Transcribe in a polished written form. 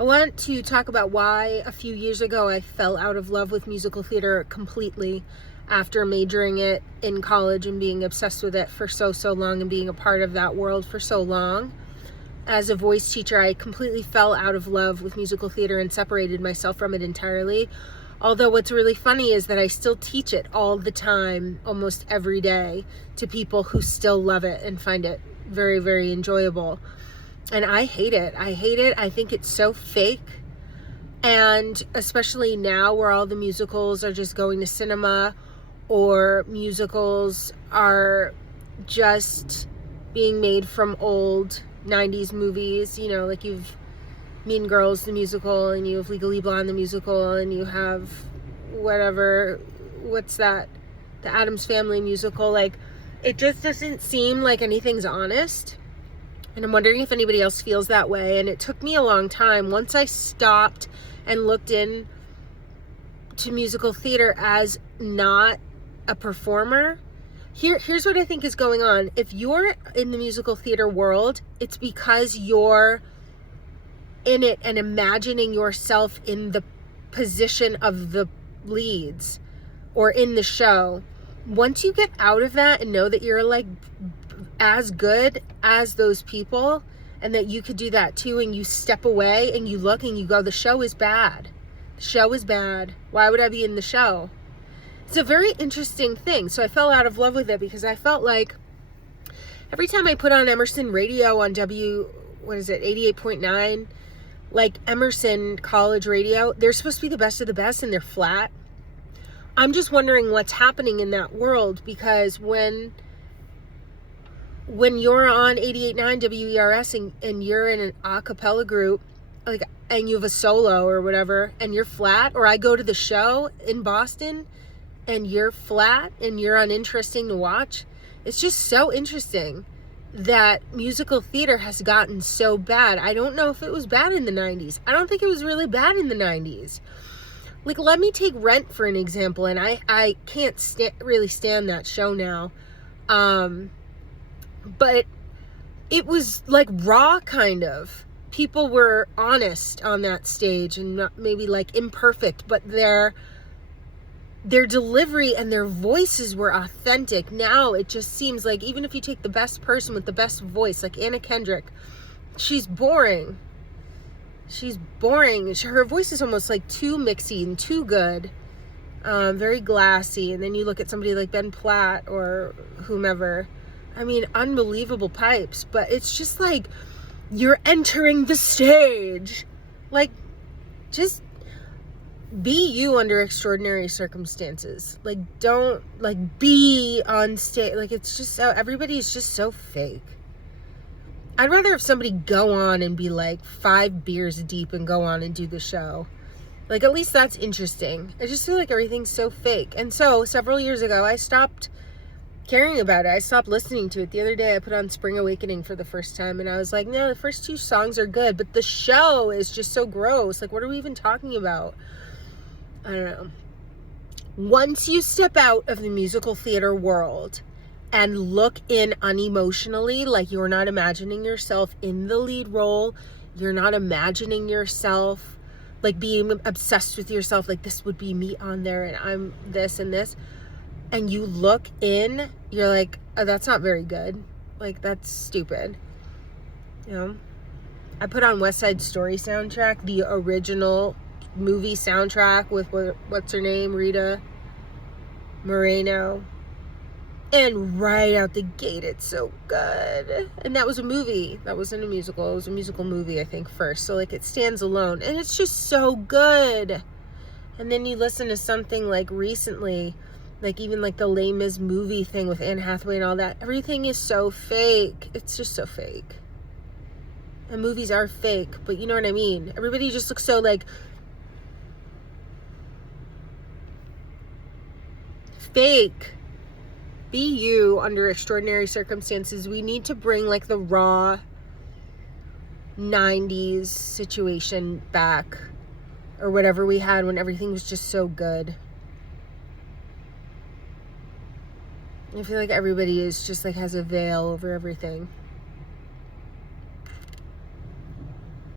I want to talk about why a few years ago I fell out of love with musical theater completely after majoring it in college and being obsessed with it for so long and being a part of that world for so long. As a voice teacher, I completely fell out of love with musical theater and separated myself from it entirely. Although what's really funny is that I still teach it all the time, almost every day, to people who still love it and find it very, very enjoyable. And I hate it. I think it's so fake. And especially now where all the musicals are just going to cinema, or musicals are just being made from old 90s movies, like you've Mean Girls the musical, and you have Legally Blonde the musical, and you have what's that, the Addams Family musical. Like, it just doesn't seem like anything's honest. And I'm wondering if anybody else feels that way. And it took me a long time. Once I stopped and looked in to musical theater as not a performer, here's what I think is going on. If you're in the musical theater world, it's because you're in it and imagining yourself in the position of the leads or in the show. Once you get out of that and know that you're like as good as those people and that you could do that too, and you step away and you look and you go, the show is bad. The show is bad. Why would I be in the show? It's a very interesting thing. So I fell out of love with it because I felt like every time I put on Emerson radio on 88.9, like Emerson College radio, they're supposed to be the best of the best and they're flat. I'm just wondering what's happening in that world, because when you're on 88.9 WERS and you're in an a cappella group, like, and you have a solo or whatever, and you're flat, or I go to the show in Boston and you're flat and you're uninteresting to watch, it's just so interesting that musical theater has gotten so bad. I don't know if it was bad in the 90s. I don't think it was really bad in the 90s. Like, let me take Rent for an example, and I can't really stand that show now. But it was like raw, kind of. People were honest on that stage and not maybe like imperfect, but their delivery and their voices were authentic. Now it just seems like even if you take the best person with the best voice, like Anna Kendrick, she's boring. Her voice is almost like too mixy and too good. Very glassy. And then you look at somebody like Ben Platt or whomever. I mean, unbelievable pipes, but it's just like you're entering the stage. Like, just be you under extraordinary circumstances. Like, don't, like, be on stage. Like, it's just so, everybody's just so fake. I'd rather have somebody go on and be like 5 beers deep and go on and do the show. Like, at least that's interesting. I just feel like everything's so fake. And so several years ago, I stopped caring about it. I stopped listening to it. The other day I put on Spring Awakening for the first time, and I was like, no, the first 2 songs are good, but the show is just so gross. Like, what are we even talking about? I don't know. Once you step out of the musical theater world and look in unemotionally, like you're not imagining yourself in the lead role, you're not imagining yourself like being obsessed with yourself, like this would be me on there and I'm this and this, and you look in, you're like, oh, that's not very good. Like, that's stupid. I put on West Side Story soundtrack, the original movie soundtrack with what's her name, Rita Moreno, and right out the gate, it's so good. And that was a movie. That wasn't a musical. It was a musical movie, I think, first. So, like, it stands alone, and it's just so good. And then you listen to something like recently, like even like the Les Mis movie thing with Anne Hathaway and all that. Everything is so fake. It's just so fake. And movies are fake, but you know what I mean? Everybody just looks so like fake. Be you under extraordinary circumstances. We need to bring like the raw 90s situation back, or whatever we had when everything was just so good. I feel like everybody is just like has a veil over everything.